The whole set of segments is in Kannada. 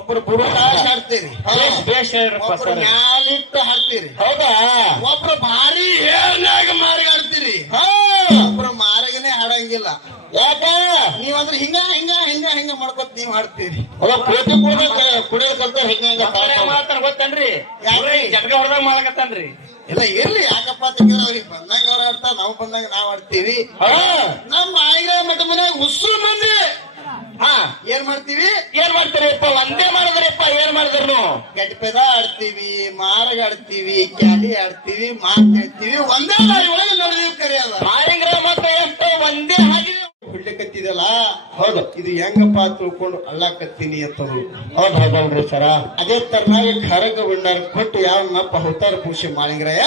ಒಬ್ರು ಬುಡಕಾಶ್ ಹಾಡ್ತೀರಿ, ಒಬ್ರು ಮ್ಯಾಲಿಟ್ಟು ಹಾಡ್ತೀರಿ, ಹೌದಾ? ಒಬ್ರು ಭಾರಿ ಹೇಳ್ನಾಗ ಮಾರ್ಗಾಡ್ತೀರಿ, ಒಬ್ರು ಮಾರ್ಗನೆ ಹಾಡಂಗಿಲ್ಲ. ಯಾಕ? ನೀವಂದ್ರೆ ಹಿಂಗ ಹಿಂಗ ಹಿಂಗ ಹಿಂಗ ಮಾಡ್ಕೊತ ನೀವ್ ಹಾಡ್ತೀರಿ. ಕೋಟಿ ಕುಡಿಯೋದ್ ಕಲ್ತ ಹಿಂಗ ಮಾಡ್ತಾರ ಗೊತ್ತನ್ರಿ? ಜಟ್ಗ ಹೊಡೆದಾಗ ಮಾಡಕತ್ತಾನ್ರಿ. ಇಲ್ಲ ಇರ್ಲಿ, ಯಾಕಪ್ಪ ಅಂತಂದ್ರೆ ಅವ್ರಿಗೆ ಬಂದಾಗ ಅವ್ರ ಆಡ್ತಾರ, ನಾವು ಬಂದಾಗ ನಾವ್ ಆಡ್ತೀವಿ. ನಮ್ಮ ಆಯ್ಗ ಮಠ ಮನ್ಯಾಗ ಉಸ್ರು ಮಂದಿ ಏನ್ ಮಾಡ್ತೀವಿ? ಏನ್ ಮಾಡ್ತೀರಿಪ್ಪ? ಒಂದೇ ಮಾಡಿದ್ರಿಪ್ಪ. ಏನ್ ಮಾಡಿದ್ರು? ಗಟ್ಪೆದ ಆಡ್ತೀವಿ, ಮಾರ್ಗ ಆಡ್ತೀವಿ, ಕ್ಯಾಲಿ ಆಡ್ತೀವಿ, ಮಾತ್ ಹೇಳ್ತೀವಿ. ಒಂದೇ ದಾರಿ ಒಳಗೆ ನೋಡಿದೀವಿ ಕರೆಯಲ್ಲ. ಮಾರಿಂಗ್ರ ಮತ್ತೆ ಎಷ್ಟು ಒಂದೇ ಹಾಗೆ ಹುಡ್ಲಿಕತ್ತಿದಲ್ಲ. ಹೌದು. ಇದು ಹೆಂಗಪ್ಪ ತಿಳ್ಕೊಂಡು ಅಳ್ಳಾಕತ್ತೀನಿ ಅಂತಂದ್ರು. ಹೌದ್ ಹೌದಲ್ರಿ ಸರ. ಅದೇ ತರನಾಗಿ ಖರಗ ಭಂಡಾರ ಕೊಟ್ಟು ಯಾವನಪ್ಪ ಅವತಾರ ಪುರುಷ ಮಾಳಿಂಗ್ರಯ್ಯ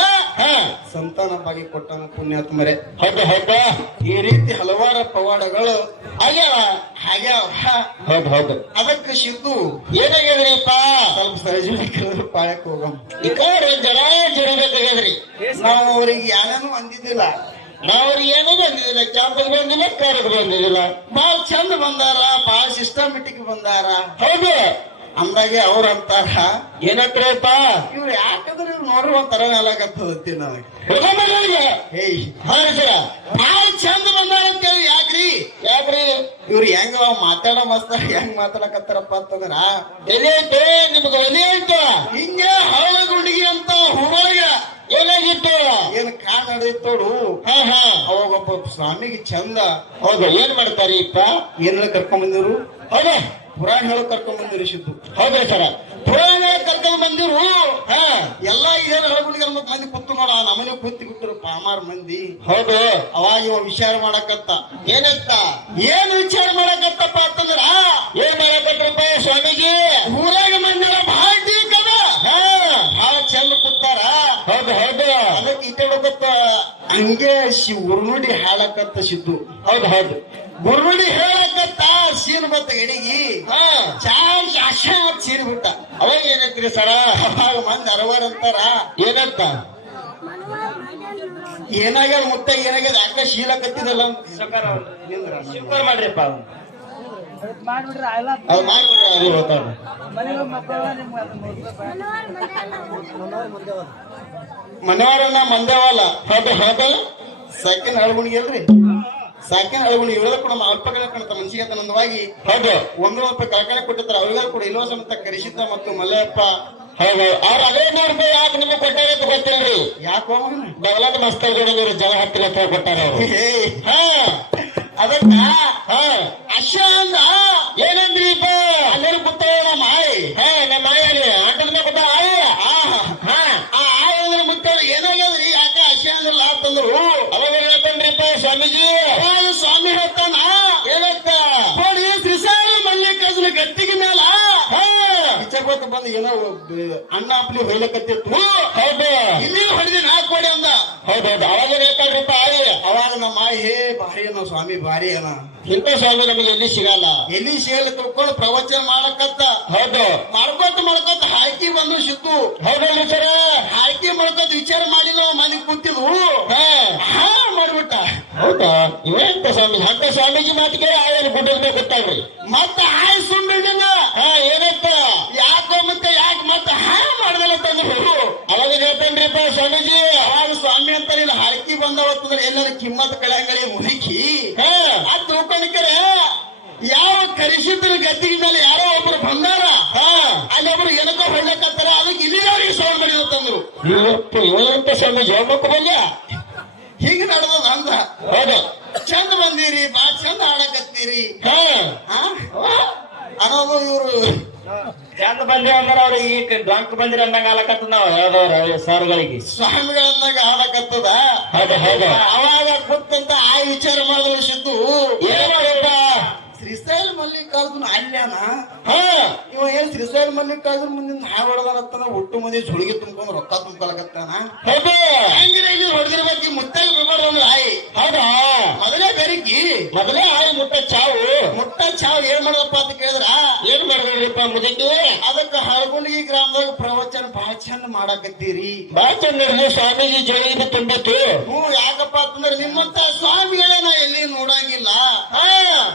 ಸಂತಾನ ಬಾಗಿ ಕೊಟ್ಟನ ಪುಣ್ಯಾತ್ಮರೇ. ಹೌದು ಹೌದಾ? ಈ ರೀತಿ ಹಲವಾರು ಪವಾಡಗಳು ಆಗ್ಯಾವ. ಹೌದು ಹೌದು. ಅದಕ್ಕೆ ಸಿದ್ದು ಏನಾಗ್ಯದ್ರಿಪ್ಪ? ಸ್ವಲ್ಪ ಸಾರ್ವಜನಿಕರು ಪಾಯಕ್ ಹೋಗಮ್. ಈ ಕಾರ್ ಜರ ಬೇಕಾಗ್ಯದ್ರಿ. ನಾವು ಅವ್ರಿಗೆ ಯಾನೇನು ಅಂದಿದ್ದಿಲ್ಲ, ನಾವ್ ಏನೂ ಬಂದಿದ್ದಿಲ್ಲ, ಕ್ಯಾಂಪಸ್ ಬಂದಿಲ್ಲ, ಕಾರ್ಗೆ ಬಂದಿದ್ದಿಲ್ಲ. ಬಾಳ್ ಚಂದ ಬಂದಾರ, ಬಾಳ್ ಸಿಸ್ಟಮೆಟಿಕ್ ಬಂದಾರ. ಹೌದು. ಅಂದಾಗೆ ಅವ್ರ ಅಂತಾರ, ಏನಂತ್ರಪ್ಪ? ಇವ್ರು ಯಾಕಂದ್ರೆ ಇವ್ರು ನೋಡ್ರಿ ಒಂಥರ ನಾಲಾಗತ್ತದತ್ತಿ ನನಗೆ. ಏಯ್ ಹಾ ಸರ, ಬಾಳ್ ಚಂದ ಬಂದಾರ ಅಂತೇಳಿ. ಯಾಕ್ರಿ ಇವ್ರು ಹೆಂಗ ಮಾತಾಡೋ ಮಸ್ತ ಹೆಂಗ್ ಮಾತಾಡಕತ್ತಾರಪ್ಪ ಅಂತಂದ್ರ, ಎಲ್ಲಿ ಐತೆ ನಿಮ್ಗೆ? ಒಲಿ ಆಯ್ತು ಹಿಂಗೆ ಹಳ್ಳ ಗುಂಡಿಗೆ ಅಂತ ಹುಳಗ ಏನಾಗಿತ್ತು? ಏನ್ ಕಾಣ್ ನಡೆದಿತ್ತೋಡು. ಅವಾಗ ಒಬ್ಬ ಸ್ವಾಮಿಗೆ ಚಂದ. ಹೌದು. ಏನ್ ಮಾಡ್ತಾರಿಪ್ಪ? ಏನೆಲ್ಲ ಕರ್ಕೊಂಡ್ ಬಂದಿರು? ಹೌದಾ? ಪುರಾಣ ಹೇಳೋ ಕರ್ಕೊಂಡ್ ಬಂದಿರು ಸಿದ್ದು. ಹೌದ್ರಿ ಸರ. ಪುರಾಣ ಕರ್ಕೊಂಡ್ ಬಂದಿರು. ಎಲ್ಲಾ ಇದೇನು ಹಳಗುಂಡಿಗೆ ಮಂದಿ ಕೂತು ನೋಡ, ನಮ್ಮನೆ ಕೂತಿ ಬಿಟ್ಟರು ಪಾಮಾರ್ ಮಂದಿ. ಹೌದು. ಅವಾಗ ಇವ ವಿಚಾರ ಮಾಡಕತ್ತ. ಏನಂತ? ಏನ್ ವಿಚಾರ ಮಾಡಕತ್ತಪ್ಪ ಅಂತಂದ್ರ, ಏನ್ ಮಾಡಕತ್ರಪ್ಪ ಸ್ವಾಮೀಜಿ? ಊರಾಗ ಮಂದಿರ ಭಾಳ ಟೀಕದ, ಭಾಳ ಚಂದ ಕೂತಾರ. ಹೌದು ಹೌದು. ಅದಕ್ಕೆ ಇಟ್ಟ ಹೋಗತ್ತ ಹಂಗೆ ಗುರುನುಡಿ ಹಾಡಕತ್ತ ಸಿದ್ದು. ಹೌದು ಹೌದು. ಗುರುನುಡಿ ಹೇಳಕತ್ತ ಸೀನ್ ಬತ್ತ ಗಡಿಗಿ ಸೀನ್ ಬಿಟ್ಟ. ಅವಾಗ ಏನಂತ್ರಿ ಸರ? ಅವಾಗ ಮಂದಿ ಅರವಾರ ಅಂತಾರ. ಏನಂತ? ಏನಾಗ್ಯದ ಮುಟ್ಟ ಏನಾಗ್ಯದ ಯಾಕ ಶೀಲಕತ್ತಿದಲ್ಲ ಶುಕ್ರ್ ಮಾಡ್ರಿಪ್ಪ. ಅದು ಮಾಡ್ಬಿಡ್ರಿ. ಅದು ಹೋಗ್ತಾರ. ಮನೆಯವರನ್ನ ಮಂದೇವಲ್ಲ. ಹೌದು ಹೌದು. ಸೆಕೆಂಡ್ ಅಳಗುಣಿಗೆ ಅಲ್ರಿ, ಸೆಕೆಂಡ್ ಅಳಗುಣಿ ಇವೆಲ್ಲ ಕೂಡ ಅಲ್ಪ ಕಡೆ ಕಾಣ್ತ ಮನ್ಸಿಗೆ ಆನಂದವಾಗಿ. ಹೌದು. 100 ರೂಪಾಯಿ ಕಳ್ಕಣೆ ಕೊಟ್ಟಿರ್ತಾರೆ. ಅವೆಲ್ಲ ಕೂಡ ಇಲ್ಲೋ ಸಮೇತ ಕರಿಸಿದ್ದ ಮತ್ತು ಮಲ್ಲಯ್ಯಪ್ಪ. ಹೌದು. ಅವ್ರ 500 ರೂಪಾಯಿ ಯಾಕೆ ನಿಮಗೆ ಕೊಟ್ಟಾರ ಅಂತ ಗೊತ್ತಿಲ್ರಿ? ಯಾಕೋ ಬಗಲಾದ ಮಸ್ತರ್ ಜೋಡಿದವರು ಜನ 10 ಲಕ್ಷ ಕೊಟ್ಟಾರ ಅವರು. ಅದಕ್ಕ ಅಶ ಅಂದ ಏನಂದ್ರಿಪ್ಪ? ಅಲ್ಲೇನು ಕೂತಾವ ನಮ್ಮ ಆಯ್. ನಮ್ಮ ಆಯಿ ಆಟದ ಮೇಲೆ ಕೊಟ್ಟ ಆಯಿ. ಆ ಆಯ್ ಅಂದ್ರೆ ಮುತ್ತ ಏನಾಗ್ಯದ್ರಿ? ಯಾಕೆ ಅಶ ಅಂದ್ರಲ್ಲ ಅಂತಂದ್ರು. ಅವಾಗ ಹೇಳ್ತೇನ್ರಿಪ್ಪ ಸ್ವಾಮೀಜಿ? ಅವಾಗ ಸ್ವಾಮಿ ಹೇಳ್ತಾನ, ಏನಂತ? ನೋಡಿ ಶ್ರೀಸಾರಿ ಮಲ್ಲಿಕಾರ್ಜುನ ಗಟ್ಟಿಗೆ ಮೇಲ ಇಚ್ಛೆಗೊತ್ತು ಬಂದು ಏನೋ ಅಣ್ಣ ಅಪ್ಲಿ ಹೊಯ್ಲಕತ್ತಿತ್ತು. ಹೌದು. ಇಲ್ಲಿ ಹೊಡೆದಿ 4 ಕೋಡಿ ಅಂದ. ಹೌದೌದು. ಅವಾಗ ಹೇಳ್ತಾಳ್ರಿಪ್ಪ ಆಯಿ. ಅವಾಗ ನಮ್ಮ ಆಯ್ ಹೇ ಭಾರಿ ಏನೋ ಸ್ವಾಮಿ ಭಾರಿ ಏನ, ಇಂಥ ಸ್ವಾಮಿ ನಮಗೆ ಎಲ್ಲಿ ಸಿಗಲ್ಲ. ಎಲ್ಲಿ ಸೇಲ್ ತಿಳ್ಕೊಂಡು ಪ್ರವಚನ ಮಾಡಕತ್ತ. ಹೌದು. ಮಾಡ್ಕೋತ ಹಾಕಿ ಬಂದು ಸಿದ್ದು. ಹೌದಲ್ರಿ ಸರ? ಹಾಕಿ ಮಾಡ್ಕೋತ ವಿಚಾರ ಮಾಡಿಲ್ಲ ಮನೆ ಕೂತಿದ್ವು. ಮಾಡ್ಬಿಟ್ಟ. ಹೌದಾ? ಇವೇಂತ ಸ್ವಾಮಿ? ಅಂತ ಸ್ವಾಮೀಜಿ ಮಾತಿಗೆ ಆಯರ್ ಗುಡ್ಡ ಗೊತ್ತಾಗ್ರಿ. ಮತ್ತ ಹಾಯ್ ಸುಂಡಿಲ್ಲ. ಏನಂತ? ಯಾಕೋ ಮತ್ತೆ ಯಾಕೆ ಮತ್ತೆ ಮಾಡ್ದಲ್ಲ ತಂದ್ರು. ಅವಾಗ ಹೇಳ್ತೇನ್ರಿಪ್ಪ ಸ್ವಾಮೀಜಿ? ಅವಾಗ ಸ್ವಾಮಿ ಅಂತ ಇಲ್ಲ ಹಾಕಿ ಬಂದವತ್ತಂದ್ರೆ ಎಲ್ಲರ ಕಿಮ್ಮತ್ ಕಳೆಂಗಡಿ ಮುದುಕಿ ಅದು ತಿಳ್ಕೊಂಡಿಕರೆ ಯಾವ ಕರಿಸಿದ್ರ ಗದ್ದಿಗೆ ಮೇಲೆ ಯಾರೋ ಒಬ್ರು ಬಂದಾರ. ಅಲ್ಲೊಬ್ರು ಏನಕ್ಕೋ ಹೊಳ್ಳಕತ್ತಾರ. ಅದಕ್ಕೆ ಇಲ್ಲಿದವ್ರಿಗೆ ಸೌಂಡ್ ಮಾಡಿದಂದ್ರು. ಇವನಂತ ಸ್ವಾಮೀಜಿ ಹೋಗ್ಬೇಕು ಬಂದ್ಯ ಹಿಂಗ ನಡೆದದ ಅಂದ. ಹೌದು. ಚಂದ ಬಂದಿರಿ, ಬಾ ಚಂದ ಆಡಕತ್ತೀರಿ ಅನ್ನೋದು ಇವ್ರು ಚಂದ ಬಂದೇವ್ ಅಂದ್ರೆ ಅವ್ರಿಗೆ ಈಗ ಡೊಂಕ್ ಬಂದಿರ ಅಂದಂಗ ಆಲಕತ್ತ ನಾವು ಯಾವ್ದವ್ರ ಸರ್ಗಳಿಗೆ ಸ್ವಾಮಿಗಳಂದಾಗ ಆಡಕತ್ತದ. ಹೌದು ಹೌದು. ಅವಾಗ ಕೂತಂತ ಆ ವಿಚಾರ ಮಾಡಿದ್ರು ಸಿದ್ದು. ಏನ್ ಮಾಡಪ್ಪ? ಶ್ರೀಶೈಲ ಮಲ್ಲಿಕಾರ್ಜುನ ಅಲ್ಯಾನ ಇವ ಏನ್ ಶ್ರೀಶೈಲ ಮಲ್ಲಿಕಾರ್ಜುನ ಮುಂದಿನ ಹಾಯ್ ಹೊಡೆದಾನತ್ತನ ಒಟ್ಟು ಮಂದಿ ಸುಳಿಗೆ ತುಂಬ್ಕೊಂಡು ರೊಕ್ಕ ತುಂಬ್ಕೊಳಕತ್ತಾನ. ಹೌದು. ಹಂಗಿರ ಇಲ್ಲಿ ಹೊಡೆದಿರ್ಬೇಕು ಮುತ್ತಾಗಿ ಬಿಡ್ಬಾರ್ದು ಒಂದು ಆಯಿ. ಹೌದಾ? ಮೊದಲೇ ಬೆರಕಿ ಮೊದಲೇ ಆಯಿ ಮುಟ್ಟ ಚಾವು ಏನ್ ಮಾಡದಪ್ಪ ಅಂತ ಕೇಳಿದ್ರ ಏನ್ ಮಾಡಿದ್ರಿಪ್ಪ ಮುದಕ್ಕೆ? ಅದಕ್ಕ ಹಳಗುಂಡಿಗೆ ಗ್ರಾಮದಾಗ ಪ್ರವಚನ ಬಹಳ ಚಂದ ಮಾಡಾಕತ್ತೀರಿ. ಬಹಳ ಚಂದ ನಡೆದು ಸ್ವಾಮೀಜಿ ಜೋಳಿಗೆ ತುಂಬಿತ್ತು. ಯಾಕಪ್ಪ ಅಂತಂದ್ರೆ ನಿಮ್ಮಂತ ಸ್ವಾಮಿಗಳೇ ನಾ ಎಲ್ಲಿ ನೋಡಂಗಿಲ್ಲ.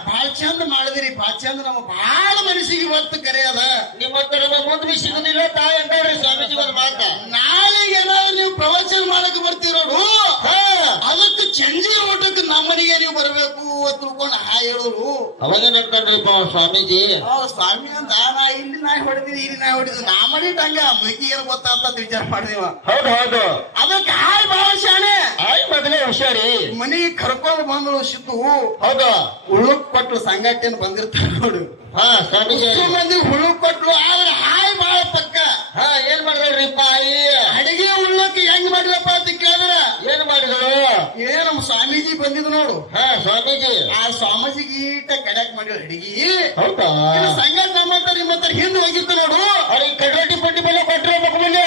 ಬಹಳ ಚಂದ ಮಾಡಿದಿರಿ, ಬಹಳ ಚಂದ ನಮ್ಮ ಬಹಳ ಮನಸ್ಸಿಗೆ ಇವತ್ತು ಕರೆಯದ. ನಿಮ್ಮ ಮತ್ತೆ ನಮ್ಮ ಮುಂದೆ ಬಿ ಸಿಗುದಿಲ್ಲ ತಾಯಿ ಅಂತಾಳ್ರಿ ಸ್ವಾಮೀಜಿ ಒಂದು ಮಾತ. ನಾಳೆಗೆ ಏನಾದ್ರು ನೀವು ಪ್ರವಚನ ಮಾಡಕ್ ಬರ್ತಿರೋರು ಅದಕ್ಕೆ ಚಂಜಿ ಊಟಕ್ಕೆ ನಮ್ಮನಿಗೆ ನೀವು ಬರಬೇಕು ತಿಳ್ಕೊಂಡು ಹೇಳೋರು. ಅವಾಗೇನಂತಾನ್ರಿಪ್ಪ ಸ್ವಾಮೀಜಿ? ಸ್ವಾಮಿ ಅಂತ ನಾ ಇಲ್ಲಿ ನಾಯಿ ಹೊಡೆದಿದ್ವಿ ಇಲ್ಲಿ ನಾಯಿ ಹೊಡೆದಿದ್ವಿ ನಾ ಮಾಡಿಟ್ಟು ಹಂಗ ಮುದುಕಿ ಏನು ಗೊತ್ತಾಗ್ತದ ವಿಚಾರ ಮಾಡಿದೀವ. ಹೌದು ಹೌದು. ಅದಕ್ಕೆ ಹಾಯ್ ಬಾಳ ಶಾಣೆ ಆಯ್ ಮೊದಲೇ ಹುಷಾರಿ ಮನೆಗೆ ಕರ್ಕೊಂಡು ಬಂದಳು ಸಿದ್ದು. ಹೌದು. ಉಳುಕ್ ಕೊಟ್ಲು ಸಂಗಾಟೇನು ಬಂದಿರ್ತಾರ ನೋಡು. ಸ್ವಾಮೀಜಿ ಮಂದಿ ಉಳುಕ್ ಕೊಟ್ಲು ಆದ್ರೆ ಹಾಯ್ ಬಾಳ ಪಕ್ಕ. ಏನ್ ಮಾಡಿದ್ರಿಪ್ಪ ಆಯಿ? ಅಡಿಗೆ ಉಳ್ಳಕ್ಕೆ ಹೆಂಗ್ ಮಾಡಿರಪ್ಪ ಅಂತ ಕೇಳಿದ್ರ ಏನ್ ಮಾಡಿದಳು? ನಮ್ಮ ಸ್ವಾಮೀಜಿ ಬಂದಿದ್ ನೋಡು. ಸ್ವಾಮೀಜಿ ಆ ಸ್ವಾಮೀಜಿಗೆ ಈಟ ಕಡ್ಯಾಕ್ ಮಾಡಿದ್ರು ಅಡಿಗೆ. ಹೌದಾ? ಸಂಗಾಟ ನಿಮ್ಮತ್ತ ಹಿಂದೆ ಹೋಗಿತ್ತು ನೋಡು. ಅವ್ರಿಗೆ ಕಡ್ರೊಟ್ಟಿ ಪಟ್ಟಿ ಬೆಲೆ ಕೊಟ್ಟರೆ ಮಕ್ಕಳಿಗೆ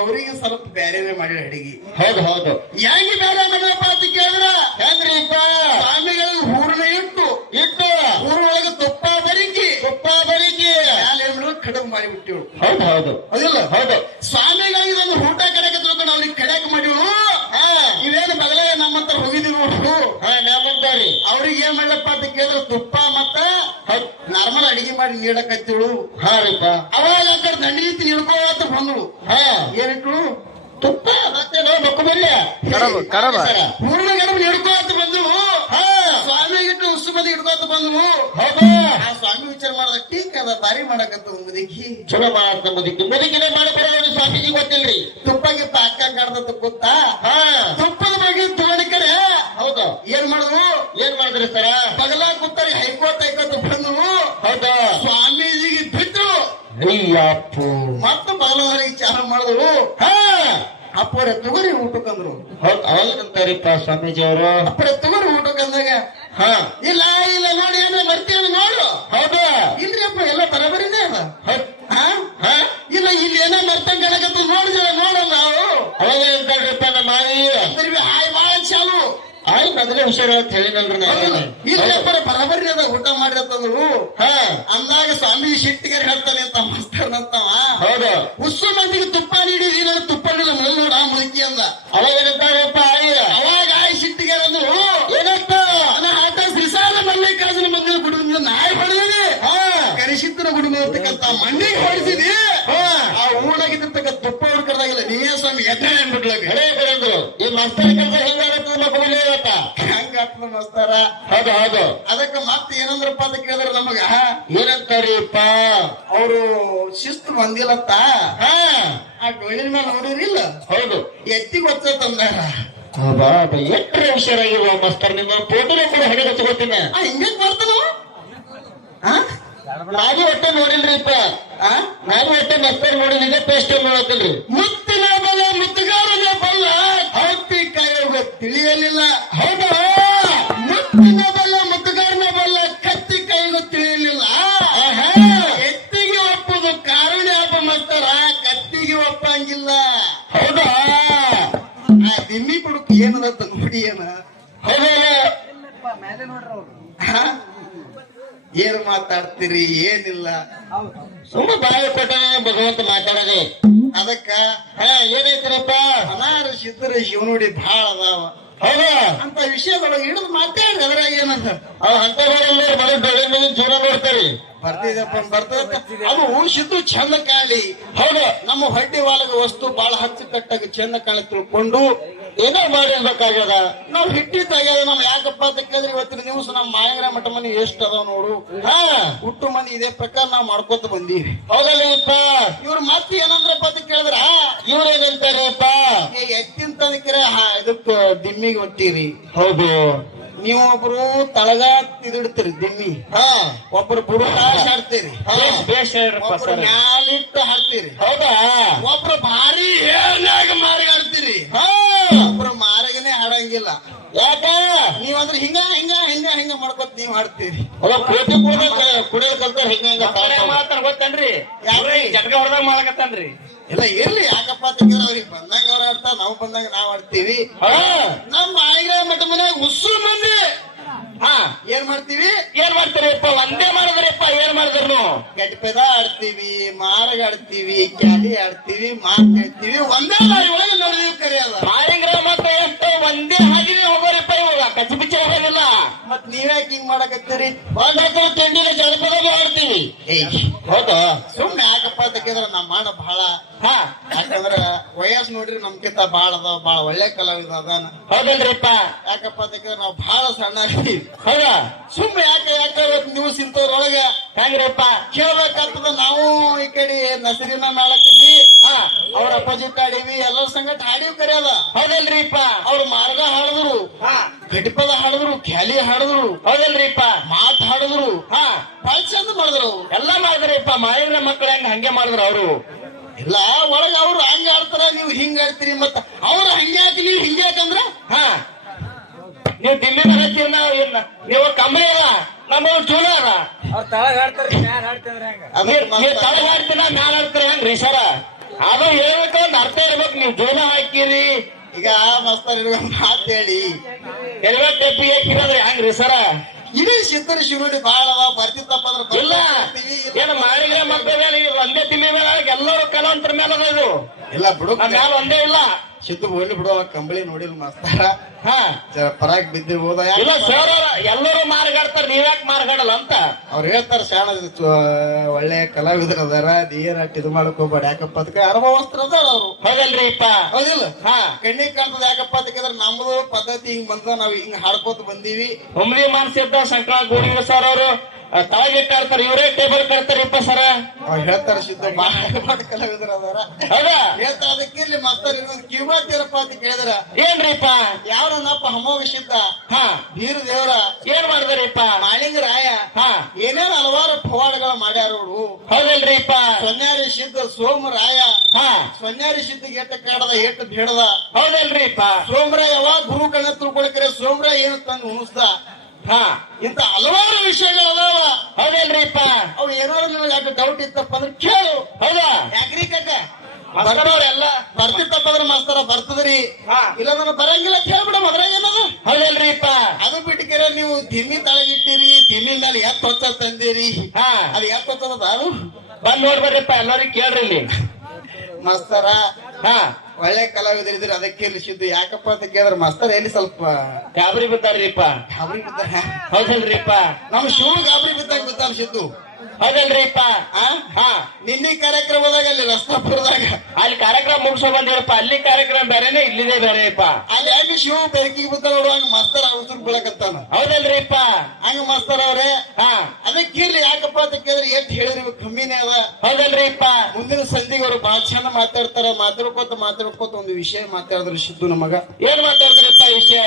ಅವ್ರಿಗೆ ಸ್ವಲ್ಪ ಬೇರೆನೆ ಮಾಡಿದ್ರು ಅಡಿಗೆ. ಹೌದು ಹೌದು. ಹೆಂಗ್ ಬೇರೆ ಮಾಡಿರಪ್ಪ ಅಂತ ಕೇಳಿದ್ರ ಹೆಂಗ್ರಿಪ್ಪ? ಸ್ವಾಮಿಗಳಿಗೆ ಹೂರ್ಣ ಇಟ್ಟು ಊರೊಳಗೆ ತುಪ್ಪ ಬರಿಕಿ ಕಡಬ್ ಮಾಡಿಬಿಟ್ಟಿವು. ಹೌದು ಹೌದು. ಅದಿಲ್ಲ ಹೌದು. ಸ್ವಾಮಿಗಳಿಗೆ ಒಂದು ಊಟ ಕಡೆಗೆ ತಿಳ್ಕೊಂಡು ಅವ್ರಿಗೆ ಕಡೆಕ್ ಮಾಡಿವು. ಇವೇನು ಬಗಲೇ ನಮ್ಮ ಹತ್ರ ಹೋಗಿದೀವಿ ನೋಡು. ನಾಮಂತಾರಿ ಅವ್ರಿಗೆ ಏನ್ ಮಾಡ್ಲಪ್ಪ ಅಂತ ಕೇಳಿದ್ರೆ ತುಪ್ಪ ಮತ್ತ ನಾರ್ಮಲ್ ಅಡಿಗೆ ಮಾಡಿ ನೀಡಕತ್ತಿಳು. ರೀಪ. ಅವಾಗ ಆ ಕಡೆ ದಂಡಿ ರೀತಿ ನಿಡ್ಕೋತ ಬಂದಳು. ಏನಿಟ್ಳು? ತುಪ್ಪ ಮತ್ತೆ ಮಕ್ಕಬಲ್ಲ ಹೂರ್ಣ ಗಡಬ್ ಹಿಡ್ಕೋತ ಬಂದವು. ಸ್ವಾಮಿಗಿಟ್ಟು ಉಸು ಮಂದಿ ಹಿಡ್ಕೋತ ಬಂದವು. ಆ ಸ್ವಾಮಿ ವಿಚಾರ ಮಾಡದ ಟೀಕ್ ಅದ ಬಾರಿ ಮಾಡಕತ್ತ ಮುದುಕಿ. ಚಲೋ ಮಾಡತ್ತ ಮುದುಕಿನೇ ಮಾಡಿಕೊಡೋದು ಸ್ವಾಮೀಜಿ ಗೊತ್ತಿಲ್ರಿ. ತುಪ್ಪ ಗಿಪ್ಪ ಹಾಕಂಗ್ ಕಾಡ್ದತ್ತ ಗೊತ್ತಾ? ತುಪ್ಪದ ಬಗ್ಗೆ ತಗೊಂಡಿ ಕಡೆ. ಹೌದು. ಏನ್ ಮಾಡಿದ್ರು ಸರ? ಬಗಲ ಕೂತಾರಿ ಹೈಕೋತ ಬಂದವು. ಹೌದಾ? ಸ್ವಾಮೀಜಿಗೆ ಬಿಟ್ಟು ಅಯ್ಯಪ್ಪು ಮತ್ತೆ ಬಗಲವರಿಗೆ ಚಾರ ಮಾಡಿದ್ರು. ಅಪ್ಪರೇ ತಗೋರಿ ಊಟಕ್ಕಂದ್ರು. ಅವಾಗಂತಾರಿಪ್ಪ ಸ್ವಾಮೀಜಿ ಅವರು. ಅಪ್ಪರೇ ತಗೋರಿ ಊಟಕ್ಕಂದಾಗ ಇಲ್ಲ ನೋಡಿ ಅಂದ್ರೆ ಬರ್ತೀವಿ ನೋಡು. ಹೌದಾ? ಇಲ್ರಿ ಅಪ್ಪ ಎಲ್ಲ ಬರಬರಿನೇ ಅದ. ಇಲ್ಲ ಇಲ್ಲಿ ಏನೋ ಮರ್ತಂಗ್ ಕಾಣಕತ್ತ ನೋಡಿದ್ರೆ ನೋಡಲ್ಲ ನಾವು. ಅವಾಗ ಹೇಳ್ತಾಳ್ರಿಪ್ಪ ನಮ್ಮ ಮಾವಿ ಹಾಯ್ ಬಾಳ ಚಾಲು ಆಯ್ ಮೊದಲೇ ಹುಷಾರ ಅಂತ ಹೇಳಿನಲ್ರಿ ನಾನು. ಇಲ್ಲಪ್ಪರ ಬರಬರಿ ಅದ ಊಟ ಮಾಡಿರತ್ತಂದ್ರು. ಅಂದಾಗ ಸ್ವಾಮಿ ಶಿಟ್ಟಿಗೆ ಹೇಳ್ತಾನೆ ಅಂತ ಮಸ್ತರ್ನಂತವ. ಹೌದು. ಉಸ್ಸು ಮಂದಿಗೆ ತುಪ್ಪ ನೀಡಿದ್ರಿ ನಾನು ತುಪ್ಪ ನೀಡ ಮೊದಲು ನೋಡ ಆ ಮುದುಕಿ ಅಂದ. ಅವಾಗ ಏನಂತಾರಪ್ಪ ಆಯಿ? ಅವಾಗ ಆಯ್ ಶಿಟ್ಟಿಗೆ ಅಂದ್ರು ಏನಂತ? ಆಟ ಶ್ರೀಸಾಲ ಮಲ್ಲಿಕಾರ್ಜುನ ಮಂದಿರ ಕುಟುಂಬದಿಂದ ನಾಯಿ ಹೊಡೆದಿದೆ. ಕರಿಸಿದ್ದನ ಕುಟುಂಬ ಇರ್ತಕ್ಕಂತ ಮಂದಿಗೆ ಹೊಡಿಸಿದಿ. ಆ ಊರಾಗಿರ್ತಕ್ಕ ತುಪ್ಪ ಹುಡ್ಕರ್ದಾಗಿಲ್ಲ ನೀವೇ ಸ್ವಾಮಿ ಎಡ್ಡೆ ಅನ್ಬಿಟ್ಲಾಗ ಈ ಮಸ್ತರ ಕೆಲಸ ಹೆಂಗಾಗತ್ತದ ಮಕ್ಕಳು ಹಂಗಾಗ್ತದ ಮಸ್ತಾರ. ಹೌದು ಹೌದು. ಅದಕ್ಕೆ ಮತ್ತೆ ಏನಂದ್ರಪ್ಪ ಅಂತ ಕೇಳಿದ್ರ ನಮಗ ಏನಂತಾರಿಪ್ಪ? ಅವರು ಶಿಸ್ತು ಬಂದಿಲ್ಲತ್ತ ಆ ಡೊಳ್ಳಿನ ಮೇಲೆ ನೋಡಿರಿಲ್ಲ. ಹೌದು. ಎತ್ತಿಗೆ ಹೊತ್ತ ತಂದಾರ. ಎಟ್ಟರೆ ಹುಷಾರಾಗಿರುವ ಮಸ್ತರ್ ನಿಮ್ಮ ಫೋಟೋನ ಕೂಡ ಹೊಡೆ ಹಚ್ಕೋತೀನಿ. ಹಿಂಗ ಬರ್ತಾನ ನಾನು ಒಟ್ಟೆ ನೋಡಿಲ್ರಿಪ್ಪ. ನಾನು ಒಟ್ಟೆ ಮಸ್ತರ್ ನೋಡಿದ್ರೆ ಪೇಸ್ಟ್ ನೋಡತ್ತಿಲ್ರಿ. ಮುತ್ತಿನ ಬಲ ಮುತ್ತುಗಾರನ ಬಲ್ಲ ಹತ್ತಿ ಕಾಯೋಗ ತಿಳಿಯಲಿಲ್ಲ. ಹೌದಾ? ಮುತ್ತಿನ ಬಲ್ಲ ಮುತ್ತುಗಾರನ ಬಲ್ಲ ಕತ್ತಿ ಕಾಯೋಗ ತಿಳಿಯಲಿಲ್ಲ. ಎತ್ತಿಗೆ ಒಪ್ಪುದು ಕಾರಣ ಹಬ್ಬ ಮಸ್ತರ ಕತ್ತಿಗೆ ಒಪ್ಪಂಗಿಲ್ಲ. ಹೌದಾ? ಆ ದಿಮ್ಮಿ ಕುಡುಕು ಏನದತ್ತ ನೋಡಿ ಏನ. ಏನ್ ಮಾತಾಡ್ತೀರಿ ಏನಿಲ್ಲ. ಸುಮ್ಮನೆ ಬಾಯಿ ಕೊಟ್ಟ ಭಗವಂತ ಮಾತಾಡದೆ. ಅದಕ್ಕ ಏನೈತ್ರಪ್ಪ? ಅನಾರ ಸಿದ್ಧರ ಶಿವ ನೋಡಿ ಬಹಳ ಅದಾವ. ಹೌದಾ? ಅಂತ ವಿಷಯದೊಳಗೆ ಹಿಡಿದು ಮಾತಾಡ್ರಿ. ಅದ್ರಾಗ ಏನಂತ ಅಂತ ಬರೋ ಬೆಳೆ ಮೇಲೆ ಜೀವನ ನೋಡ್ತಾರೆ. ಬರ್ತದ ಅದು ಸಿದ್ದು ಚಂದ ಕಾಳಿ. ಹೌದು. ನಮ್ಮ ಹೊಡ್ಡಿ ವಾಲಗ ವಸ್ತು ಬಹಳ ಹಚ್ಚಿ ಕಟ್ಟಾಗ ಚಂದ ಕಾಳಿ ತಿಳ್ಕೊಂಡು ಏನೋ ಮಾಡಿರ್ಬೇಕಾಗ್ಯದ. ನಾವ್ ಹಿಟ್ಟಿದ್ದಾಗ್ಯದ. ನಮ್ ಯಾಕಪ್ಪ ಅಂತ ಕೇಳಿದ್ರೆ ಇವತ್ತಿನ ದಿವಸ ನಮ್ಮ ಮಾಯಂಗ್ರ ಮಠ ಮನೆ ಎಷ್ಟು ಅದಾವ ನೋಡು. ಹುಟ್ಟು ಮಂದಿ ಇದೇ ಪ್ರಕಾರ ನಾವ್ ಮಾಡ್ಕೊತ ಬಂದೀವಿ. ಹೌದಲ್ಲಪ್ಪ? ಇವ್ರು ಮತ್ತೆ ಏನಂದ್ರಪ್ಪ ಅಂತ ಕೇಳಿದ್ರ ಇವ್ರೇನಂತಾರಪ್ಪ? ಎತ್ತಿನ ತನಕ ಇದಕ್ಕ ದಿಮ್ಮಿಗೆ ಹೊಟ್ಟಿರಿ. ಹೌದು. ನೀವು ಒಬ್ರು ತಳಗ ತಿರುಡ್ತೀರಿ ದಿಮ್ಮಿ. ಒಬ್ರು ಬುಡುಕ ಹಾಡ್ತೀರಿ. ಒಬ್ರು ಮ್ಯಾಲಿಟ್ಟು ಹಾಡ್ತೀರಿ. ಹೌದಾ? ಒಬ್ರು ಭಾರಿ ಹೇಳ್ನಾಗ ಮಾರ್ಗಾಡ್ತೀರಿ. ಒಬ್ರು ಮಾರಗನೆ ಹಾಡಂಗಿಲ್ಲ. ಯಾಕ? ನೀವಂದ್ರೆ ಹಿಂಗ ಹಿಂಗ ಹಿಂಗ ಹಿಂಗ ಮಾಡ್ಕೊತ ನೀವ್ ಹಾಡ್ತೀರಿ. ಕೋಟಿ ಕುಡಿಯಲ್ ಕಲ್ತಾರ ಹಿಂಗ ಮಾಡ್ತಾರ ಗೊತ್ತನ್ರಿ? ಜಟ್ಗ ಹೊಡೆದಾಗ ಮಾಡಕತ್ತನ್ರಿ. ಇಲ್ಲ ಇರ್ಲಿ ಯಾಕಪ್ಪ ಅಂತ ಕೇಳಿದ್ರೆ ಅವ್ರಿಗೆ ಬಂದಂಗ ಅವ್ರ ಆಡ್ತಾರ ನಾವು ಬಂದಂಗ ನಾವ್ ಆಡ್ತೀವಿ. ನಮ್ಮ ಆಯ್ಗ ಮಠ ಮನ್ಯಾಗ ಉಸ್ಸು ಮಂದಿ ಏನ್ ಮಾಡ್ತೀರಿಪ್ಪ? ಒಂದೇ ಮಾಡಿದ್ರಿಪ್ಪ. ಏನ್ ಮಾಡಿದ್ರು? ಗಟ್ಪೆದ ಆಡ್ತೀವಿ, ಮಾರಗ ಆಡ್ತೀವಿ, ಕ್ಯಾಲಿ ಆಡ್ತೀವಿ, ಮಾತ್ ಹೇಳ್ತೀವಿ. ಒಂದೇ ದಾರಿ ಒಳಗೆ ನೋಡಿದೀವಿ ಕರೆಯಲ್ಲ. ಮಾಯಂಗ್ರ ಮತ್ತ ಎಷ್ಟು ಒಂದೇ ಹಾಗೆ ಹೋಗೋರಿಪ್ಪ. ಇವಾಗ ಕಚ್ಚಿ ಬಿಚ್ಚಿ ಹೋಗೋದಿಲ್ಲ. ಮತ್ ನೀವ್ಯಾಕೆ ಹಿಂಗ್ ಮಾಡಕತ್ತೀರಿ? ತಿಂಡಿನ ಜನಪದ ಆಡ್ತೀವಿ. ಏಯ್ ಹೌದಾ? ಸುಮ್ನೆ ಯಾಕಪ್ಪ ಅಂತ ಕೇಳಿದ್ರ ನಮ್ಮ ಅಣ್ಣ ಬಹಳ ಹಾ ಯಾಕಂದ್ರ ವಯಸ್ಸು ನೋಡ್ರಿ ನಮ್ಕಿಂತ ಬಾಳ ಅದಾವ, ಬಾಳ ಒಳ್ಳೆ ಕಲಾವಿದ ಅದಾನ. ಹೌದಲ್ರಿಪ್ಪ? ಯಾಕಪ್ಪ ಅಂತ ಕೇಳಿದ್ರೆ ನಾವು ಬಹಳ ಸಣ್ಣ ಇದೀವಿ. ಹೌದಾ? ಸುಮ್ಮನೆ ಯಾಕೆ ಇವತ್ತು ನ್ಯೂಸ್ ಇಂಥವ್ರೊಳಗ ಹೆಂಗ್ರಿಪ್ಪ? ಕೇಳ್ಬೇಕಾಗ್ತದ. ನಾವು ಈ ಕಡೆ ನಸರಿನ ನಾಳಕ್ಕಿದ್ವಿ, ಹಾ ಅವ್ರ ಅಪೋಸಿಟ್ ಆಡಿವಿ, ಎಲ್ಲರ ಸಂಗಟ ಹಾಡಿವಿ ಕರೆಯದ. ಹೌದಲ್ರಿಪ್ಪ? ಅವ್ರು ಮಾರ್ಗ ಹಾಡಿದ್ರು, ಹಾ ಗಡಿಪದ ಹಾಡಿದ್ರು, ಖ್ಯಾಲಿ ಹಾಡಿದ್ರು, ಹೌದಲ್ರಿಪ್ಪ? ಮಾತ್ ಹಾಡಿದ್ರು, ಹಾ ಬಹಳ ಚಂದ ಮಾಡಿದ್ರು ಅವ್ರು. ಎಲ್ಲಾ ಮಾಡಿದ್ರಿಪ್ಪ. ಮಾಯಿನ ಮಕ್ಕಳು ಹೆಂಗ್ ಹಂಗೆ ಮಾಡಿದ್ರು ಅವರು. ಇಲ್ಲ ಒಳಗ ಅವ್ರು ಹಂಗ ಆಡ್ತಾರ, ನೀವು ಹಿಂಗ ಆಡ್ತೀರಿ. ಮತ್ತ ಅವ್ರು ಹಂಗೆ ಹಾಕಿ ನೀವು ಹಿಂಗೆ ಯಾಕಂದ್ರ ಹಾ ನೀವು ದಿಲ್ಲಿ ಬರತ್ತೀವಿ, ನೀವು ಕಂಬಳಿ ಅಲ್ಲ, ನಮ್ಮ ಚೂಲ ಅಲ್ಲ. ಅವ್ರ ತಳಗ ಆಡ್ತಾರ ಮ್ಯಾಲ ಆಡ್ತಂದ್ರ ಹೆಂಗ? ನೀವು ತಳಗ ಆಡ್ತೀನ ಮ್ಯಾಲ ಆಡ್ತೀರ ಹೆಂಗ್ರಿ ಸರ? ಅದು ಹೇಳ್ಬೇಕು, ಒಂದ್ ಅರ್ಥ ಇರ್ಬೇಕು. ನೀವು ಜೋಲ ಹಾಕಿರಿ, ಈಗ ಮಸ್ತರ್ ಮಾತ್ ಹೇಳಿ ಹೆಲ್ಮೆಟ್ ಟೆಪ್ಪಿ ಹಾಕಿರೋದ್ರೆ ಹೆಂಗ್ರಿ ಸರ? ಇಡೀ ಸಿದ್ಧರ ಶಿವನುಡಿ ಬಾಳ ಬರ್ತಿತ್ತಪ್ಪ ಅಂದ್ರೆ ಇಲ್ಲ ಏನು ಮಾಡಿದ್ರೆ ಮಕ್ಕಳ ಮೇಲೆ ಒಂದೇ ತಿಳಿ ಮೇಲೆ ಎಲ್ಲರೂ ಕಲಾವಂತರ ಮೇಲೆ ಅದ ಇದು. ಇಲ್ಲ ಬಿಡು, ನಮ್ಮ ಮ್ಯಾಲ ಒಂದೇ ಇಲ್ಲ. ಸಿದ್ದು ಹೋಗ್ಲಿ ಬಿಡು, ಕಂಬಳಿ ನೋಡಿಲ್ ಮಾಸ್ತಾರ ಹಾ ಪರಾಗ್ ಬಿದ್ದಿರ್ಬೋದ. ಇಲ್ಲ ಸರ್, ಎಲ್ಲರೂ ಮಾರ್ಗಾಡ್ತಾರ, ನೀವ್ಯಾಕೆ ಮಾರ್ಗಾಡಲ್ಲ ಅಂತ ಅವ್ರು ಹೇಳ್ತಾರ. ಶಾಣ ಒಳ್ಳೆ ಕಲಾವಿದ್ರ ಅದಾರ, ಏನ್ ಅಟ್ ಇದು ಮಾಡಕ್ ಹೋಗ್ಬೇಡ. ಯಾಕಪ್ಪ ಅದಕ್ಕೆ ಅನುಭವಸ್ತ್ರ ಅದಾರ ಅವ್ರು. ಹೌದಲ್ರಿ ಇಪ್ಪ? ಹೌದಿಲ್ಲ? ಹಾ ಕಣ್ಣಿಗೆ ಕಾಣ್ತದ. ಯಾಕಪ್ಪ ಅದಕ್ಕೆ ನಮ್ದು ಪದ್ಧತಿ ಹಿಂಗ್ ಬಂದ, ನಾವ್ ಹಿಂಗ್ ಹಾಡ್ಕೋತ ಬಂದೀವಿ. ಹುಮ್ಲಿ ಮಾನ್ಸಿದ್ದ ಸಂಕಳ ಗೂಡಿಗೆ ಸರ್ ಅವರು ತಳಗಿಟ್ಟು ಆಡ್ತಾರೆ, ಇವರೇ ಟೇಬಲ್ ಕಟ್ತಾರಿಪ್ಪ ಸರ. ಅವ್ರು ಹೇಳ್ತಾರ ಸಿದ್ದು ಮಾಡ ಕಲಾವಿದ್ರ ಅದಾರ. ಹೌದಾ? ಹೇಳ್ತಾ ಅದಕ್ಕೆ ಇಲ್ಲಿ ಮಾಸ್ತಾರ ಇನ್ನೊಂದು ಕಿವತ್ತಿರಪ್ಪ ಅಂತ ಕೇಳಿದ್ರ ಏನ್ರಿಪ್ಪ? ಯಾವನಪ್ಪ ಅಮೋಘ ಸಿದ್ಧ, ಹಾ ಬೀರು ದೇವರ, ಏನ್ ಮಾಡಿದ್ರಿಪ್ಪ? ಮಾಳಿಂಗರಾಯ, ಹಾ ಏನೇನು ಹಲವಾರು ಪವಾಡಗಳು ಮಾಡ್ಯಾರ ಅವರು. ಹೌದಲ್ರಿಪ್ಪ? ಸೊನ್ಯಾರಿ ಸಿದ್ಧ ಸೋಮರಾಯ, ಹಾ ಸೊನ್ಯಾರಿ ಸಿದ್ಧಿಗೆ ಎಟ್ಟ ಕಾಡದ ಎಟ್ಟು ಬೇಡದ. ಹೌದಲ್ರಿಪ್ಪ? ಸೋಮರಾಯ ಯಾವಾಗ ಗುರು ಕಣ್ಣ ತಿಳ್ಕೊಳಕ್ರೆ ಸೋಮರಾಯ ಏನು ತಂದು ಉಣಿಸ್ದ. ಹಾ ಇಂತ ಹಲವಾರು ವಿಷಯಗಳು ಅದಾವ. ಹೌದಲ್ರಿಪ್ಪ? ಅವು ಏನಾದ್ರು ನಿಮಗೆ ಯಾಕೆ ಡೌಟ್ ಇತ್ತಪ್ಪ ಅಂದ್ರೆ ಕೇಳು. ಹೌದಾ? ಯಾಕ್ರಿ ಕಾಕ ಬರ್ತಾವ್ರೆಲ್ಲ ಬರ್ತಿತ್ತಪ್ಪ ಅಂದ್ರೆ ಮಾಸ್ತರ ಬರ್ತದ್ರಿ, ಹಾ ಇಲ್ಲ ನಾನು ಬರಂಗಿಲ್ಲ ಕೇಳ್ಬಿಡ. ಅದ್ರಾಗ ಏನದು? ಹೌದಲ್ರಿಪ್ಪ? ಅದು ಬಿಟ್ಟಿಕೆರೆ ನೀವು ದಿಮ್ಮಿ ತಳಗಿಟ್ಟಿರಿ, ದಿಮ್ಮಿ ಮೇಲೆ ಎತ್ತ ಹೊತ್ತ ತಂದಿರಿ. ಹಾ ಅದು ಎತ್ತ ಹೊತ್ತದ ಅದು ಬಂದ್ ನೋಡ್ಬರ್ರಿಪ್ಪ, ಎಲ್ಲರಿಗೂ ಕೇಳ್ರಿ ಇಲ್ಲಿ. ಮಾಸ್ತರ ಹಾ ಒಳ್ಳೆ ಕಲಾವಿದರಿದ್ರೆ ಅದಕ್ಕೆ ಇರ್ಲಿಸಿದ್ದು. ಯಾಕಪ್ಪ ಅಂತ ಕೇಳಿದ್ರೆ ಮಾಸ್ತರ್ ಎಲ್ಲಿ ಸ್ವಲ್ಪ ಗಾಬರಿ ಬಿದ್ದಾರ್ರಿಪ್ಪ. ಗಾಬರಿ ಬಿದ್ದ. ಹೌದಲ್ರಿಪ್ಪ? ನಮ್ಮ ಶಿವ ಗಾಬರಿ ಬಿದ್ದಾಗ ಬಿದ್ದಾನ ಸಿದ್ದು. ಹೌದಲ್ರಿಪ್ಪ? ಹಾ ನಿನ್ನೆ ಕಾರ್ಯಕ್ರಮದಾಗ ಅಲ್ಲಿ ರಸ್ತಾಪುರದಾಗ ಅಲ್ಲಿ ಕಾರ್ಯಕ್ರಮ ಮುಗಿಸೋ ಬಂದಿರಪ್ಪ. ಅಲ್ಲಿ ಕಾರ್ಯಕ್ರಮ ಬೇರೆನೆ, ಇಲ್ಲಿದೆ ಬೇರೆಪ್ಪ. ಅಲ್ಲಿ ಯಾಕೆ ಶಿವ ಬೆರಕಿಗೆ ಬಿದ್ದ ನೋಡು, ಹಂಗ ಮಾಸ್ತರ್ ಅವಸರ ಬೀಳಕತ್ತಾನ. ಹೌದಲ್ರಿಪ್ಪ? ಹಂಗ ಮಾಸ್ತರ್ ಅವ್ರೆ ಹಾ ಅದಕ್ಕಿರ್ಲಿ. ಯಾಕಪ್ಪ ಅಂತ ಕೇಳಿದ್ರೆ ಎಷ್ಟು ಹೇಳಿದ್ರಿ ಕಮ್ಮಿನೇ ಅದ. ಹೌದಲ್ರಿಪ್ಪ? ಮುಂದಿನ ಸಂಧಿಗೆ ಅವ್ರು ಬಹಳ ಚಂದ ಮಾತಾಡ್ತಾರ. ಮಾತಾಡ್ಕೋತ ಒಂದು ವಿಷಯ ಮಾತಾಡಿದ್ರು ಸಿದ್ದು ನಮಗ. ಏನ್ ಮಾತಾಡಿದ್ರಿಪ್ಪ ವಿಷಯ?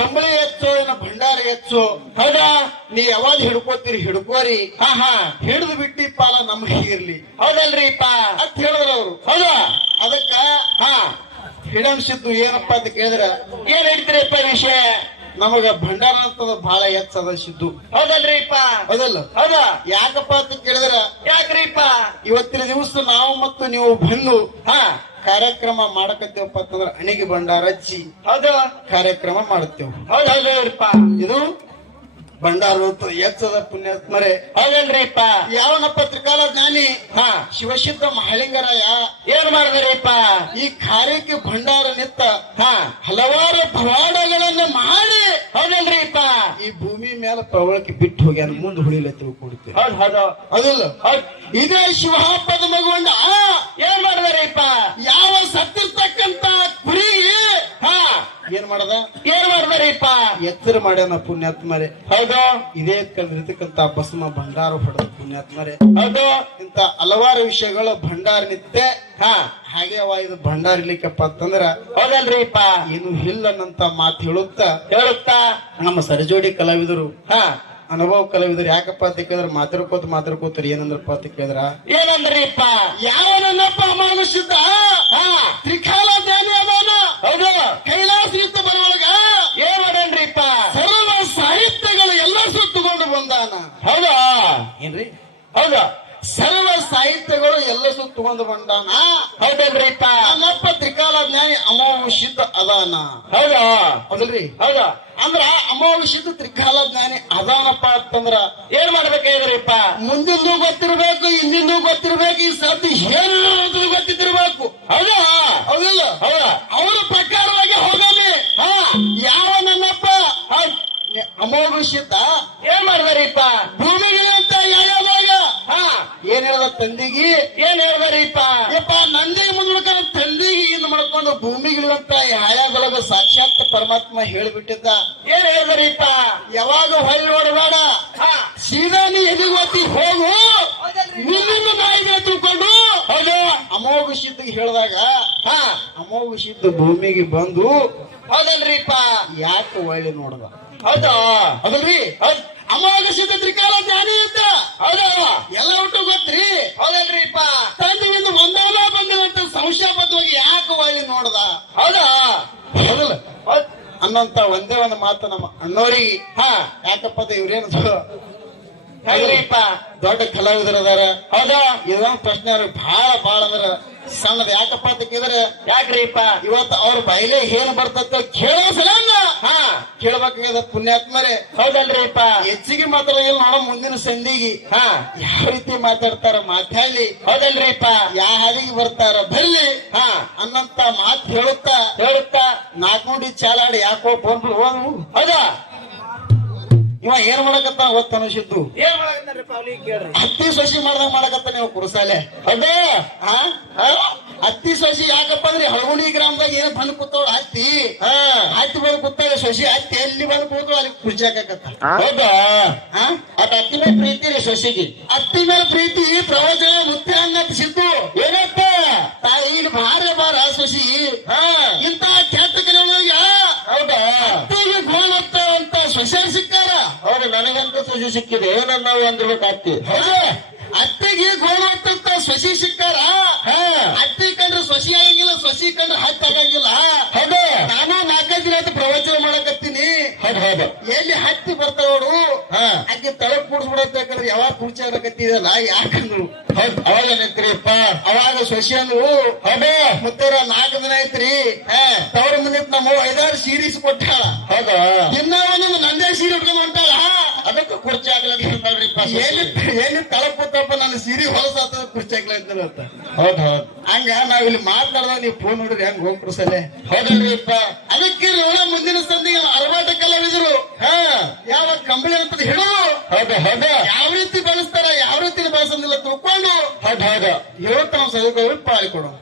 ಕಂಬಳಿ ಹೆಚ್ಚು ಏನ ಭಂಡಾರ ಹೆಚ್ಚು. ಹೌದಾ? ನೀ ಯಾವಾಗ ಹಿಡ್ಕೋತೀರಿ ಹಿಡ್ಕೋರಿ, ಹಾ ಹಾ ಹಿಡಿದು ಬಿಟ್ಟಿ ಪಾಲ ನಮಗೆ ಇರ್ಲಿ ಹೌದಲ್ರಿಪ್ಪ ಅಂತ ಹೇಳಿದ್ರು ಅವ್ರು. ಹೌದಾ? ಅದಕ್ಕ ಹಾ ಹಿಡನ್ಸಿದ್ದು ಏನಪ್ಪ ಅಂತ ಕೇಳಿದ್ರ ಏನ್ ಹೇಳ್ತೀರಿಪ್ಪ ವಿಷಯ? ನಮಗ ಭಂಡಾರ ಅಂತದ ಬಹಳ ಹೆಚ್ಚದ ಸಿದ್ದು. ಹೌದಲ್ರಿಪ್ಪ? ಹೌದಲ್ಲ? ಹೌದಾ? ಯಾಕಪ್ಪ ಅಂತ ಕೇಳಿದ್ರ ಯಾಕ್ರಿಪ್ಪ? ಇವತ್ತಿನ ದಿವಸ ನಾವು ಮತ್ತು ನೀವು ಬಂದು ಹಾ ಕಾರ್ಯಕ್ರಮ ಮಾಡಕತ್ತೇವಪ್ಪ ಅಂತಂದ್ರ ಅಣಿಗೆ ಭಂಡಾರ ಹಚ್ಚಿ ಹೌದು ಕಾರ್ಯಕ್ರಮ ಮಾಡುತ್ತೇವೆ. ಹೌದಲ್ರಿಪ್ಪ? ಇದು ಭಂಡಾರ ಹೆಚ್ಚದ ಪುಣ್ಯಾತ್ಮರೇ. ಹೌದಲ್ರಿಪ್ಪ? ಯಾವನಪ್ಪ ತ್ರಿಕಾಲ ಜ್ಞಾನಿ ಹಾ ಶಿವಸಿದ್ಧ ಮಹಾಲಿಂಗರಾಯ ಏನ್ ಮಾಡಿದ್ರಿಪ್ಪ? ಈ ಕಾರ್ಯಕ್ಕೆ ಭಂಡಾರ ನಿತ್ತ ಹಾ ಹಲವಾರು ಪವಾಡಗಳನ್ನ ಮಾಡಿ ಹೌದಲ್ರಿಪ್ಪ? ಈ ಭೂಮಿ ಮೇಲೆ ಪ್ರವಳಕ್ಕೆ ಬಿಟ್ಟು ಹೋಗ್ಯಾನ. ಮುಂದೆ ಹುಳಿಲ ತಿಳ್ಕೊಡ್ತೇವೆ. ಹೌದು ಹೌದು ಅದಲ್ಲ? ಹೌದ್. ಇದೇ ಶಿವಹಬ್ಬದ ಮಗುವಂಡ ಏನ್ ಮಾಡಿದ್ರಿಪ್ಪ? ಯಾವ ಸತ್ತಿರ್ತಕ್ಕಂತ ಕುರಿಗೆ ಹಾ ಏನ್ ಮಾಡದ? ಏನ್ ಮಾಡಿದ್ರಿಪ್ಪ? ಎತ್ತರ ಮಾಡ್ಯಾನ ಪುಣ್ಯಾತ್ಮರೇ. ಹೌದು ಇದೇ ಕಲ್ದಿರ್ತಕ್ಕಂತ ಭಸ್ಮ ಭಂಡಾರ ಹೊಡೆದ ಪುಣ್ಯಾತ್ಮರೇ. ಹೌದು ಇಂತ ಹಲವಾರು ವಿಷಯಗಳು ಭಂಡಾರ ನಿತ್ಯ. ಹಾ ಹಾಗೆ ಇದು ಭಂಡಾರ ಇರ್ಲಿಕ್ಕಪ್ಪ ಅಂತಂದ್ರ ಹೌದಲ್ರಿಪ್ಪ? ಏನು ಇಲ್ಲನ್ನಂತ ಮಾತು ಹೇಳುತ್ತಾ ಹೇಳುತ್ತಾ ನಮ್ಮ ಸರಜೋಡಿ ಕಲಾವಿದರು, ಹಾ ಅನುಭವ ಕಲಾವಿದರು ಯಾಕಪ್ಪ ಅಂತ ಕೇಳಿದ್ರ ಮಾತಾಡ್ಕೋತಾರ. ಏನಂದ್ರಪ್ಪ ಅಂತ ಕೇಳಿದ್ರ ಏನಂದ್ರಿಪ್ಪ? ಯಾವನನ್ನಪ್ಪ ಅಮಾನುಷಿದ್ದ ಹಾ ತ್ರಿಕಾಲ ಜ್ಞಾನಿ ಅದಾನ. ಹೌದು ಕೈಲಾಸ ಯುದ್ಧ ಬರೋಳಗ ಏನ್ ಮಾಡೇನ್ರಿಪ್ಪ? ಸರ್ವ ಸಾಹಿತ್ಯಗಳು ಎಲ್ಲ ಸುತ್ತುಕೊಂಡು ಬಂದಾನ. ಹೌದಾ? ಏನ್ರಿ? ಹೌದು ಸರ್ವ ಸಾಹಿತ್ಯಗಳು ಎಲ್ಲ ಸುತ್ತುಕೊಂಡು ಬಂದಾನ. ಹೌದಲ್ರಿಪ್ಪ? ನಮ್ಮಪ್ಪ ತ್ರಿಕಾಲ ಜ್ಞಾನಿ ಅಮೋಘ ಅದಾನ. ಹೌದಾ? ಹೌದಲ್ರಿ? ಹೌದಾ? ಅಂದ್ರ ಅಮೋಘ ತ್ರಿಕಾಲ ಜ್ಞಾನಿ ಅದಾನಪ್ಪ ಅಂತಂದ್ರ ಏನ್ ಮಾಡ್ಬೇಕಾಗಿದ್ರಿಪ್ಪ? ಮುಂದಿಂದು ಗೊತ್ತಿರ್ಬೇಕು, ಹಿಂದಿಂದು ಗೊತ್ತಿರ್ಬೇಕು, ಈ ಸದ್ದು ಏನು ಗೊತ್ತಿರ್ಬೇಕು. ಹೌದಾ? ಹೌದಿಲ್ಲ? ಹೌದಾ? ಅವರ ಪ್ರಕಾರವಾಗಿ ಹೋಗಲಿ. ಹಾ ಯಾವ ನನ್ನಪ್ಪ ಅಮೋಘ ಏನ್ ಮಾಡಿದ್ರಿಪ್ಪ? ಭೂಮಿಗೆ ಅಂತ ಯಾವಾಗ ಹಾ ಏನ್ ಹೇಳದ ತಂದಿಗಿ ಏನ್ ಏನ್ ಹೇಳ್ದಾರಿಪ್ಪ? ಯಪ್ಪ ನಂದೇ ಮುಂದ್ಕ ತಂದೆಗೆ ಇನ್ನು ಮಾಡ್ಕೊಂಡು ಭೂಮಿಗೆ ಇಳಿಯುವಂತ ಹಾಯಾಗೊಳಗ ಸಾಕ್ಷಾತ್ ಪರಮಾತ್ಮ ಹೇಳಿಬಿಟ್ಟಿದ್ದ. ಏನ್ ಹೇಳ್ದಾರಿಪ್ಪ? ಯಾವಾಗ ಹೊಳ್ಳಿ ನೋಡಬೇಡ, ಹಾ ಸೀದಾ ನೀ ಎಲ್ಲಿಗೆ ಹೋಗ್ತಿ ಹೋಗು, ನಿನ್ನ ನಾಯಿಗೆ ತಿಳ್ಕೊಂಡು. ಹೌದು ಅಮೋಘ ಸಿದ್ಧಿಗೆ ಹೇಳಿದಾಗ ಹಾ ಅಮೋಘ ಸಿದ್ಧ ಭೂಮಿಗೆ ಬಂದು ಹೌದಲ್ರಿಪ್ಪ? ಯಾಕೆ ಹೊಳ್ಳಿ ನೋಡ್ದ? ಹೌದು ಹೌದಲ್ರಿ? ಹೌದ್ ಅಮೋಘ ಸಿದ್ಧ ತ್ರಿಕಾಲ ಜ್ಞಾನಿ ಇದ್ದ, ಹೌದು ಎಲ್ಲ ಒಟ್ಟು ಗೊತ್ತ್ರಿ. ಹೌದಲ್ರಿಪ್ಪ? ತಂದೆಯಿಂದ ಒಂದಲ್ಲ ಬಂದಿರಂತ ಸಂಶಯಬದ್ಧವಾಗಿ ಯಾಕೆ ಹೊಳ್ಳಿ ನೋಡ್ದ? ಹೌದಾ ಹೌದಲ್ಲ ಹೌದ್ ಅನ್ನಂತ ಒಂದೇ ಒಂದು ಮಾತು ನಮ್ಮ ಅಣ್ಣೋರಿಗೆ. ಹಾ ಯಾಕಪ್ಪ ಅಂತ ಇವ್ರೇನು ಹೇಳ್ರಿಪ್ಪ? ದೊಡ್ಡ ಕಲಾವಿದರದಾರ. ಹೌದು ಇದೊಂದು ಪ್ರಶ್ನೆ ಅವ್ರಿಗೆ ಬಹಳ ಅಂದ್ರ ಸಣ್ಣದ. ಯಾಕಪ್ಪ ಅಂತ ಕೇಳಿದ್ರೆ ಯಾಕ್ರಿಪ್ಪ? ಇವತ್ತು ಅವ್ರ ಬೈಲೆ ಏನ್ ಬರ್ತೈತೆ ಕೇಳೋ ಸಲ ಹಾ ಕೇಳ್ಬೇಕಾಗ್ಯದ ಪುಣ್ಯಾತ್ಮರೇ. ಹೌದಲ್ರಿಪ್ಪ? ಹೆಚ್ಚಿಗೆ ಮಾತಾಡೋದಿಲ್ಲ ನೋಡ, ಮುಂದಿನ ಸಂಧಿಗೆ ಹಾ ಯಾವ ರೀತಿ ಮಾತಾಡ್ತಾರ ಮಾತಾಡ್ಲಿ, ಹೌದಲ್ರಿಪ್ಪ? ಯಾವ ಹಾದಿಗೆ ಬರ್ತಾರ ಬರ್ಲಿ ಹಾ ಅನ್ನಂತ ಮಾತು ಹೇಳುತ್ತಾ ಹೇಳುತ್ತಾ ನಾಲ್ಕು ಚಾಲಾಡಿ ಯಾಕೋ ಬಂದ್ರು ಹೋದ್ರು. ಹೌದಾ ಇವ ಏನ್ ಮಾಡಕತ್ತ ಗೊತ್ತ ಅನಿಸಿದ್ದು? ಏನ್ ಮಾಡಕತ್ತಾರ್ರಿಪ್ಪ? ಅವ್ನಿಗೆ ಕೇಳ್ರಿ. ಹತ್ತಿ ಸೊಸಿ ಮಾಡ್ದಂಗ ಮಾಡಕತ್ತ ನೀವು ಕುರುಸಾಲೆ. ಹೌದು ಆ? ಹತ್ತಿ ಸೊಸಿ ಯಾಕಪ್ಪ ಅಂದ್ರೆ ಹಳಗುಣಿ ಗ್ರಾಮದಾಗ ಏನ್ ಬಂದು ಕೂತವಳು ಹತ್ತಿ. ಹತ್ತಿ ಬಂದು ಕೂತಾಗ ಸೊಸಿ ಹತ್ತಿ ಎಲ್ಲಿ ಬಂದು ಕೂತು ಅಲ್ಲಿ ಕುರ್ಚಿ ಹಾಕತ್ತ. ಹೌದಾ? ಆ? ಅದ್ ಅತ್ತಿ ಮೇಲೆ ಪ್ರೀತಿ ರೀ ಸೊಸಿಗೆ. ಹತ್ತಿ ಮೇಲೆ ಪ್ರೀತಿ ಪ್ರವಚನ ಮುತ್ತೆ ಅನ್ನತ್ ಸಿದ್ದು. ಏನಪ್ಪ? ತಾಯಿ ಇಲ್ಲಿ ಬಾರ ಸೊಸಿ ಹಾ ಇಂತ ಕೆಟ್ಟ ಕೆಲವೊಳಗ ಹೌದಾ? ಹತ್ತಿಗೆ ಗೋಣತ್ತ ಅಂತ ಸೊಸೆಯರ್ ಸಿಕ್ಕಾರ. ಹೌದು ನನಗಂತ ಸೊಸಿ ಸಿಕ್ಕಿದೆ, ಏನನ್ನ ನಾವು ಅಂದಿರ್ಬೇಕಾಗ್ತಿ. ಹೌದು, ಅತ್ತಿಗೆ ಗೋಣತ್ತಂತ ಸೊಸಿ ಸಿಕ್ಕಾರ. ಹಾ ಹತ್ತಿ ಕಂಡ್ರೆ ಸೊಸಿ ಆಗಂಗಿಲ್ಲ, ಸೊಸಿ ಕಂಡ್ರೆ ಹತ್ತಿ ಆಗಂಗಿಲ್ಲ. ಹೌದು ನಾನು 4 ದಿನ ಆಯ್ತು ಪ್ರವಚನ ಮಾಡಕತ್ತೀನಿ. ಹೌದು ಹೌದು ಎಲ್ಲಿ ಹತ್ತಿ ಬರ್ತಾವಳು ಹಾ ಆಕೆ ತಳಗ್ ಕೂಡ್ಸ್ಬಿಡತ್ತೆ. ಯಾಕಂದ್ರೆ ಯಾವಾಗ ಕುರ್ಚಿ ಆಗಕತ್ತಿದಲ್ಲ ಯಾಕಂದ್ರು. ಹೌದು ಅವಾಗ ಏನಂತೀರಿಪ್ಪ? ಅವಾಗ ಸೊಸಿ ಅಂದ್ರು, ಹೌದು ಮುತ್ತಾರ 4 ದಿನ ಐತ್ರಿ, ತವ್ರ ಮನೆ ನಮ್ಮ 5-6 ಸೀರೀಸ್ ಕೊಟ್ಟಾಳ. ಹೌದಾ? ದಿನ ಒಂದೊಂದು ನಂದೇ ಸೀರೆ ಉಟ್ಕೊಂಡ್ ಹೊಂಟಾಳ. ಅದಕ್ಕೆ ಕುರ್ಚಿ ಆಗ್ಲಂತಾಳ್ರಿಪ್ಪ. ಏನು ತಳಗ್ ಕೂತಪ್ಪ ನನ್ನ ಸೀರೆ ಹೊಲಸಾತ ಕುರ್ಚಿ ಅಂತ. ಹೌದು ಹೌದು ಹಂಗ ನಾವಿಲ್ಲಿ ಮಾತನಾಡ್ದಾಗ ನೀವು ಫೋನ್ ನೋಡ್ರಿ ಹೆಂಗ್ ಹೋಗ್ಬಿಡ್ಸಲೆ. ಹೌದಲ್ರಿಪ್ಪ? ಅದಕ್ಕೆ ನೋಡ ಮುಂದಿನ ಸಂದಿಗೆ ಅರವಾಟ ಕಲಾವಿದರು ಯಾವ ಕಂಬಳಿ ಅಂತ ಹೇಳೋದು, ಹೌದು ಹೌದು ಯಾವ ರೀತಿ ಬಳಸ್ತಾರ ಯಾವ ರೀತಿ ಬಳಸಂದಿಲ್ಲ ತಿಳ್ಕೊಂಡು ಹೌದು ಹೌದು ಇವತ್ತು ನಾವು ಸದುಪಯೋಗ ಪಾಲಿಕೊಡೋಣ.